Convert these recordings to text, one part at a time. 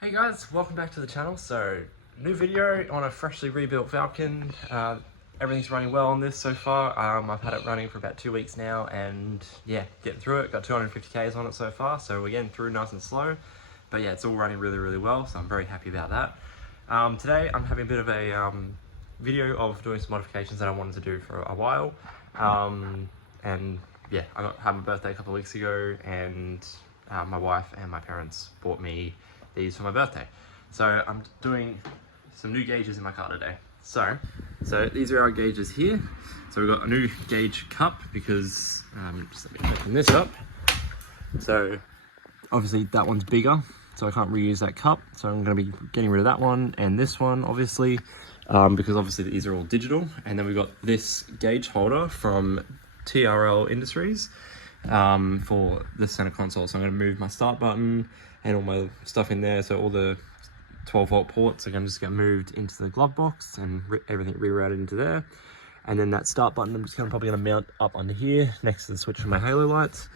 Hey guys, welcome back to the channel. So, new video on a freshly rebuilt Falcon. Everything's running well on this so far. I've had it running for about 2 weeks now and yeah, getting through it. Got 250 Ks on it so far, so we're getting through nice and slow. But yeah, it's all running really well, so I'm very happy about that. Today I'm having a bit of a video of doing some modifications that I wanted to do for a while. And yeah, had my birthday a couple of weeks ago and my wife and my parents bought me these for my birthday. So I'm doing some new gauges in my car today. So these are our gauges here. So we've got a new gauge cup because, just let me open this up. So obviously that one's bigger, so I can't reuse that cup. So I'm gonna be getting rid of that one and this one obviously, because obviously these are all digital. And then we've got this gauge holder from TRL Industries for the center console. So I'm gonna move my start button and all my stuff in there, so all the 12-volt ports are just get moved into the glove box and everything rerouted into there. And then that start button I'm just probably gonna mount up under here next to the switch for my halo lights.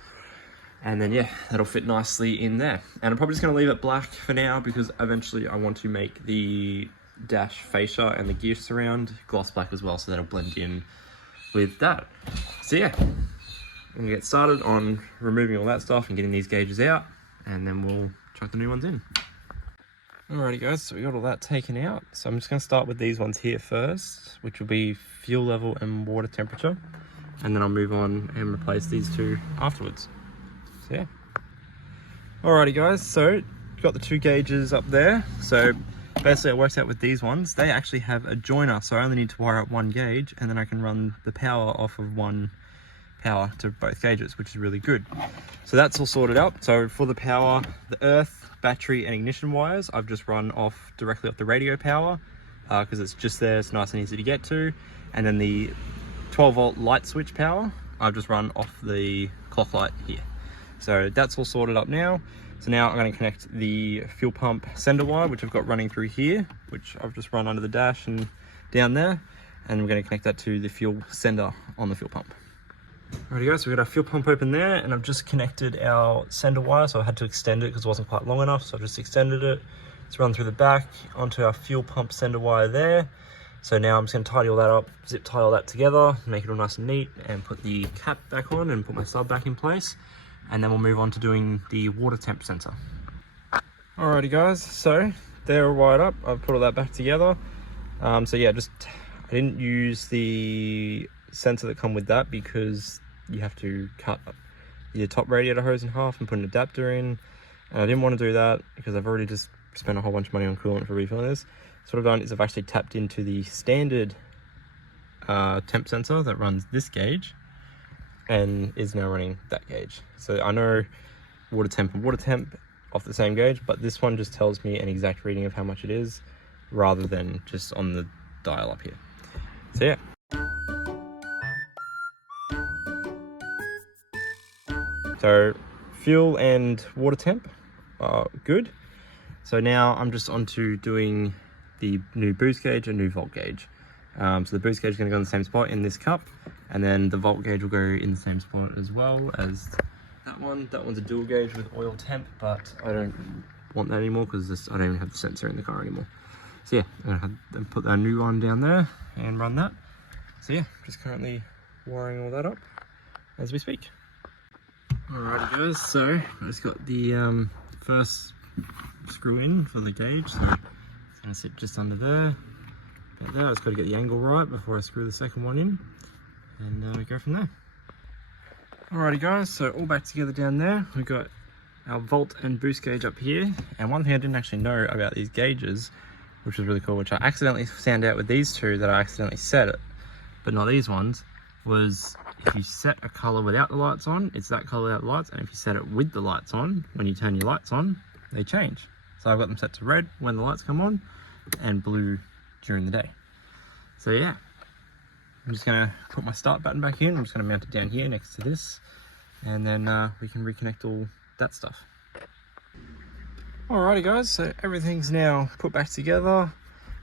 And then yeah, that'll fit nicely in there. And I'm probably just gonna leave it black for now because eventually I want to make the dash fascia and the gear surround gloss black as well, so that'll blend in with that. So yeah, I'm gonna get started on removing all that stuff and getting these gauges out, and then we'll chuck the new ones in. Alrighty guys, so we got all that taken out. So I'm just gonna start with these ones here first, which will be fuel level and water temperature. And then I'll move on and replace these two afterwards. So yeah. Alrighty guys, so got the two gauges up there. So basically it works out with these ones. They actually have a joiner, so I only need to wire up one gauge and then I can run the power off of one power to both gauges, which is really good. So that's all sorted out. So for the power, the earth, battery and ignition wires, I've just run directly off the radio power because it's just there, it's nice and easy to get to. And then the 12-volt light switch power, I've just run off the clock light here. So that's all sorted up now. So now I'm going to connect the fuel pump sender wire, which I've got running through here, which I've just run under the dash and down there. And we're going to connect that to the fuel sender on the fuel pump. Alrighty guys, so we've got our fuel pump open there and I've just connected our sender wire, so I had to extend it because it wasn't quite long enough, so I just extended it. It's run through the back onto our fuel pump sender wire there. So now I'm just going to tidy all that up, zip tie all that together, make it all nice and neat, and put the cap back on and put my sub back in place. And then we'll move on to doing the water temp sensor. Alrighty guys, so they're all wired up, I've put all that back together. So yeah, I didn't use the sensor that come with that because you have to cut your top radiator hose in half and put an adapter in, and I didn't want to do that because I've already just spent a whole bunch of money on coolant for refilling this. So what I've done is I've actually tapped into the standard temp sensor that runs this gauge and is now running that gauge. So I know water temp and water temp off the same gauge, but this one just tells me an exact reading of how much it is rather than just on the dial up here. So yeah. So fuel and water temp are good. So now I'm just on to doing the new boost gauge and new volt gauge. So the boost gauge is going to go in the same spot in this cup, and then the volt gauge will go in the same spot as well as that one. That one's a dual gauge with oil temp, but I don't want that anymore because I don't even have the sensor in the car anymore. So yeah, I'm going to put that new one down there and run that. So yeah, just currently wiring all that up as we speak. Alrighty guys, so I just got the first screw in for the gauge, so it's going to sit just under there. About there, I just got to get the angle right before I screw the second one in, and we go from there. Alrighty guys, so all back together down there. We've got our volt and boost gauge up here, and one thing I didn't actually know about these gauges, which was really cool, which I accidentally found out with these two that I accidentally set it, but not these ones, was if you set a color without the lights on, it's that color without the lights, and if you set it with the lights on, when you turn your lights on, they change. So I've got them set to red when the lights come on and blue during the day. So yeah, I'm just gonna put my start button back in. I'm just gonna mount it down here next to this, and then we can reconnect all that stuff. Alrighty guys, so everything's now put back together,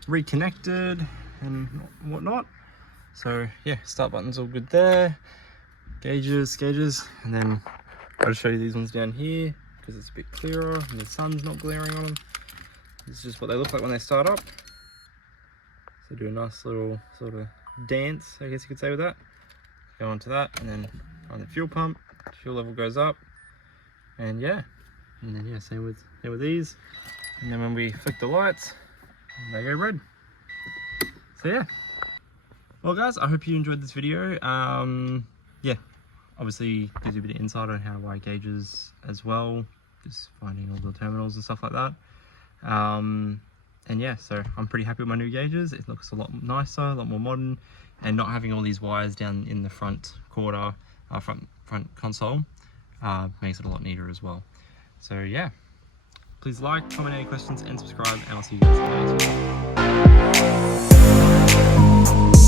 reconnected and whatnot. So yeah, start button's all good there, gauges, and then I'll just show you these ones down here because it's a bit clearer and the sun's not glaring on them. this is just what they look like when they start up. So do a nice little sort of dance, I guess you could say, with that. Go onto that, and then on the fuel pump, fuel level goes up, and yeah, same with these. And then when we flick the lights, they go red. So yeah. Well guys, I hope you enjoyed this video. Yeah, obviously gives you a bit of insight on how to wire gauges as well, just finding all the terminals and stuff like that. And yeah, so I'm pretty happy with my new gauges. It looks a lot nicer, a lot more modern, and not having all these wires down in the front quarter, front console, makes it a lot neater as well. So yeah, please like, comment any questions, and subscribe, and I'll see you guys in the next video.